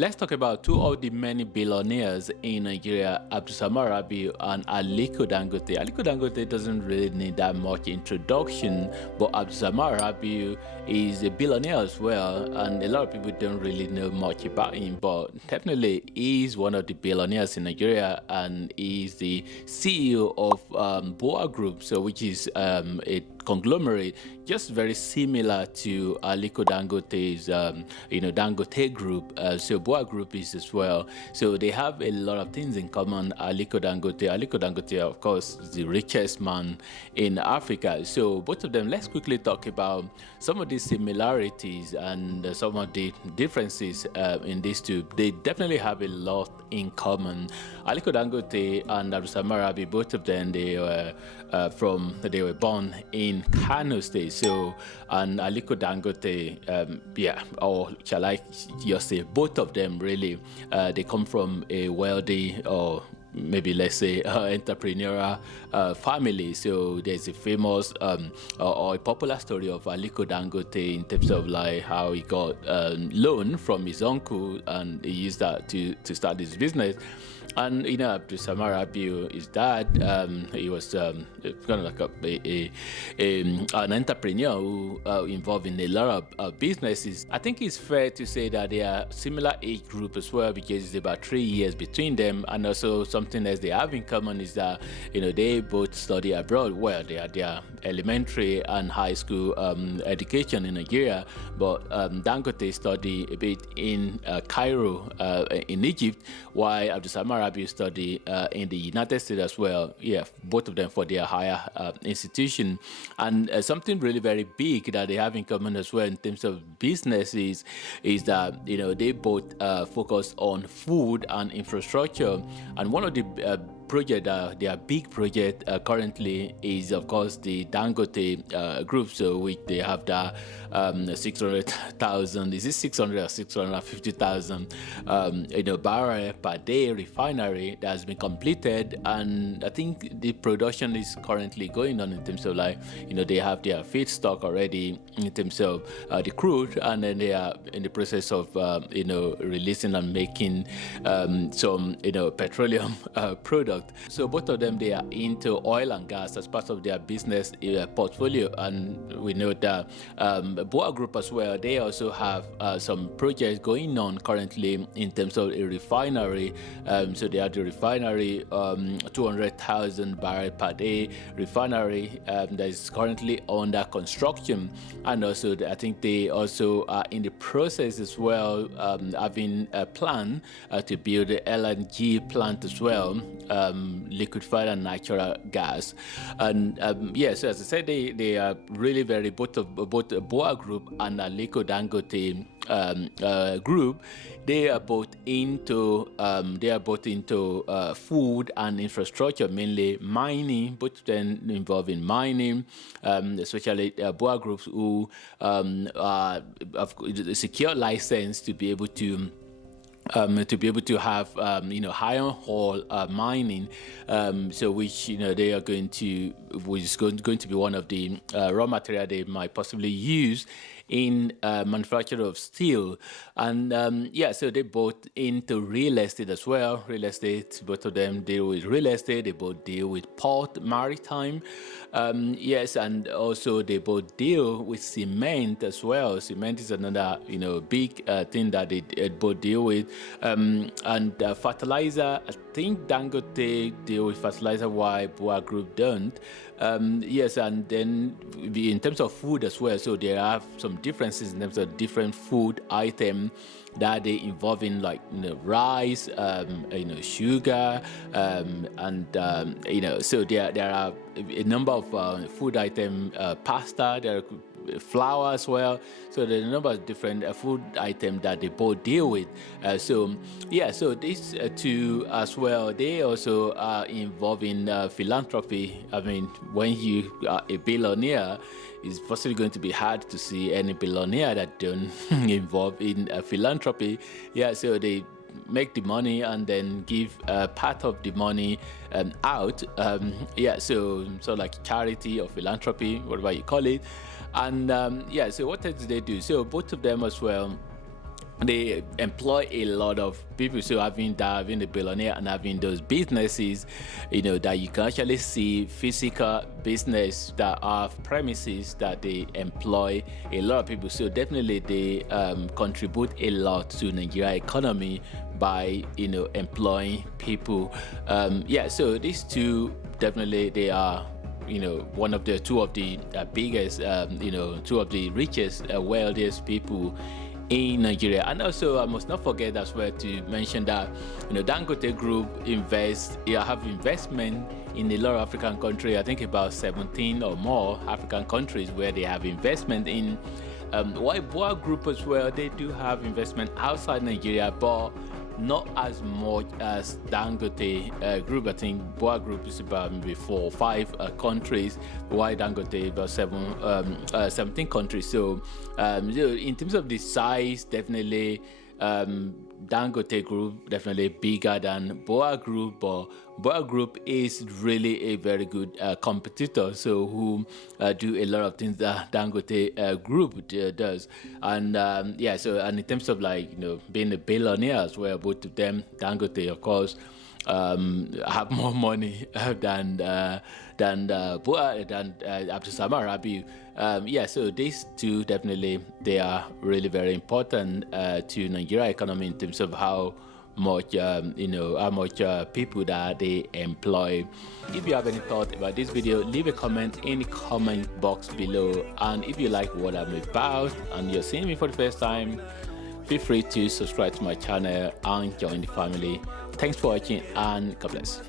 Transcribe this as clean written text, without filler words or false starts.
Let's talk about two of the many billionaires in Nigeria, Abdulsamad Rabiu and Aliko Dangote. Aliko Dangote doesn't really need that much introduction, but Abdulsamad Rabiu is a billionaire as well, and a lot of people don't really know much about him, but definitely he's one of the billionaires in Nigeria, and he's the CEO of Boa Group, so which is a conglomerate, just very similar to Aliko Dangote's, Dangote Group. So Boa Group is as well. So they have a lot of things in common. Aliko Dangote, of course, is the richest man in Africa. So both of them, let's quickly talk about some of the similarities and some of the differences in these two. They definitely have a lot in common. Aliko Dangote and Abdulsamad Rabiu, both of them, they were born in Kano State. So, and Aliko Dangote, or shall I just say, both of them really, they come from a wealthy, or maybe let's say entrepreneurial family. So there's a famous or a popular story of Aliko Dangote in terms of like how he got loan from his uncle and he used that to start his business. And Abdulsamad Rabiu, his dad, he was kind of like an entrepreneur who involved in a lot of businesses. I think it's fair to say that they are similar age group as well, because it's about 3 years between them. And also something else they have in common is that they both study abroad. Well, they are their elementary and high school education in Nigeria, but Dangote studied a bit in Cairo, in Egypt, while Abdulsamad Rabiu study in the United States as well. Yeah, both of them for their higher institution. And something really very big that they have in common as well in terms of businesses is that they both focus on food and infrastructure. And one of the their big project currently is, of course, the Dangote group, so which they have the 600,000, is it 600 or 650,000 barrel per day refinery that has been completed. And I think the production is currently going on in terms of they have their feedstock already in terms of the crude, and then they are in the process of releasing and making some petroleum products. So both of them, they are into oil and gas as part of their business portfolio. And we know that Boa Group as well, they also have some projects going on currently in terms of a refinery. So they have the refinery, 200,000 barrel per day refinery that is currently under construction. And also I think they also are in the process as well, having a plan to build the LNG plant as well, liquefied and natural gas. And so as I said, they are really very, both Boa Group and Aliko Dangote group, they are both into food and infrastructure, mainly mining. Both of them involved in mining, especially Boa Groups who have secure license to be able to have iron ore mining, so which they are which is going to be one of the raw material they might possibly use in manufacture of steel. And so they both into real estate as well. Real estate, both of them deal with real estate. They both deal with port, maritime, and also they both deal with cement as well. Cement is another big thing that they both deal with, and fertilizer. I think Dangote deal with fertilizer, while Boa Group don't. And then in terms of food as well, so there are some differences in terms of different food items that they involve in, like rice, sugar, so there are a number of food items, pasta, there are flour as well. So there are a number of different food items that they both deal with. So these two as well, they also are involved in philanthropy. I mean, when you are a billionaire, it's possibly going to be hard to see any billionaire that don't involve in philanthropy. So they make the money and then give part of the money out. So like charity or philanthropy, whatever you call it. And so what else do they do? So both of them as well, they employ a lot of people. So having that, having the billionaire and having those businesses, that you can actually see physical business that have premises that they employ a lot of people. So definitely they contribute a lot to Nigeria economy by employing people. So these two definitely they are one of the two of the biggest, two of the richest, wealthiest people in Nigeria. And also, I must not forget as well to mention that Dangote Group have investment in a lot of African countries. I think about 17 or more African countries where they have investment in. While Boa Group as well, they do have investment outside Nigeria, but not as much as Dangote Group. I think Boa Group is about maybe 4 or 5 countries, while Dangote about 17 countries. So, in terms of the size, definitely Dangote Group definitely bigger than Boa Group, but Boa Group is really a very good competitor. So who do a lot of things that Dangote Group does, and and in terms of being a billionaire as well, both of them, Dangote of course have more money than Boa than Abdulsamad Rabiu. So these two definitely they are really very important to Nigeria economy in terms of how much people that they employ. If you have any thought about this video, leave a comment in the comment box below. And if you like what I'm about and you're seeing me for the first time, feel free to subscribe to my channel and join the family. Thanks for watching and God bless.